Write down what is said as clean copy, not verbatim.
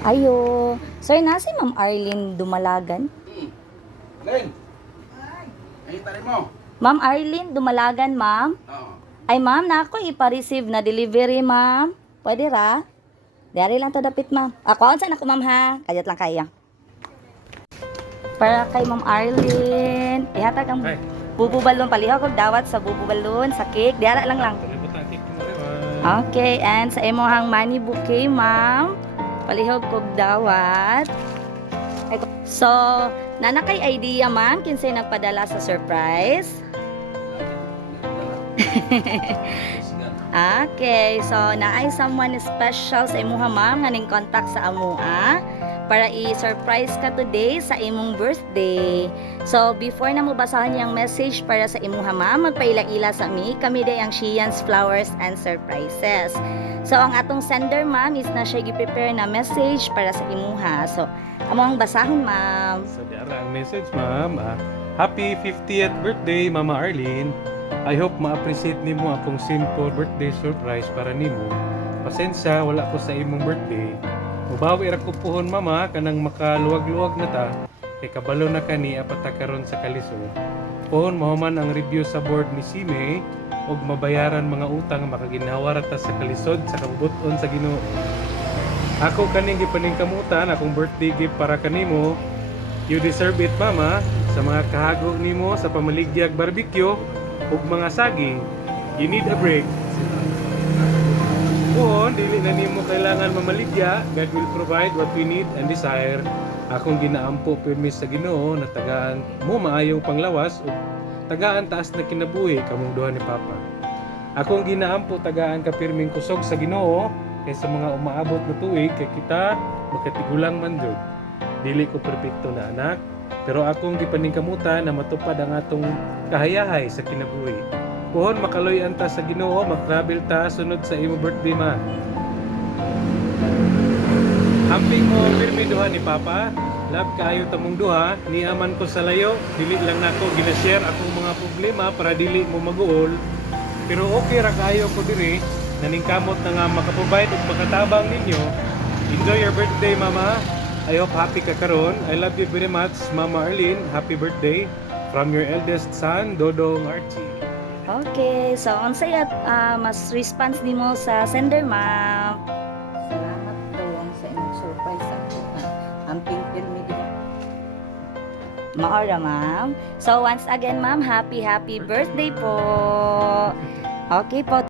Ayo. Sir, nasi Ma'am Arlene Dumalagan? Len! Ay, tari mo. Ma'am Arlene Dumalagan, ma'am? Oo. Ay, ma'am, na ako ipa-receive na delivery, ma'am. Pwede ra? Dari lang to dapit, ma'am. Ako, saan ako, ma'am, ha? Kayat lang kaya. Para kay Ma'am Arlene. Ihatag ang Ay. bubu balon. Palihog og dawat sa bubu balon, sa cake. Diara lang. Kalimutan cake mo rin. Okay, and sa imuhang money bouquet, ma'am. Palihog kog dawat. So, nanakay idea, ma'am, kinsay nagpadala sa surprise. Okay, so naay someone special sa imuha, ma'am, nga ning contact sa amua para i-surprise ka today sa imong birthday. So, before na mo basahan yung message para sa imuha, ma'am, magpaila-ila sa mi. Kami day ang Sheehan's Flowers and Surprises. So, ang atong sender, ma'am, is na siya gi-prepare na message para sa imuha. So, among basahon, ma'am. So, diara ang message, ma'am. Happy 50th birthday, Mama Arlene. I hope ma-appreciate nimo akong simple birthday surprise para nimo. Pasensya, wala ko sa imong birthday. Mubawi ra ko puhon, mama, kanang makaluwag-luwag na ta. Kay kabalo na kani apat ta karon sa kalisod. Puhon mahuman ang review sa board ni Sime og mabayaran mga utang makaginhawar ta sa kalisod sa kabubuton sa Ginoo. Ako kaning gipaningkamutan akong birthday gift para kanimo. You deserve it, mama, sa mga kahago nimo sa pamaligyag barbecue ug mga saging. You need a break. Kung dili na nimo kailangan mamaligya, God will provide what we need and desire. Akong ginaampo pirmi sa Ginoo na tagaan mo maayong panglawas ug tagaan taas na kinabuhi kamong duha ni Papa. Akong ginaampo tagaan ka pirming kusog sa Ginoo kaysa mga umaabot na tuig kay kita makatigulang man jud. Dili ko perpekto na anak, pero akong gipaningkamutan na matupad ang atong kahayahay sa kinabuhi. Kuhon makaloy ta sa Ginoo, mag-travel ta sunod sa imo birthday, ma. Amping mo pirmi duha ni Papa. Love kaayo tamong duha, niaman ko sa layo, dili lang nako gina-share akong mga problema para dili mo maguol. Pero okay ra kaayo ko diri, naningkamot na nga makaprovide ug makatabang ninyo. Enjoy your birthday, Mama. I hope happy ka karon. I love you very much, Mama Arlene. Happy birthday from your eldest son, Dodong Archie. Okay, so ang saya mas response nimo sa sender, ma'am. Salamat dong sa inyong surprise sa ako. Amping pirmi din. Maora, ma'am. So once again, ma'am, happy birthday po. Okay po.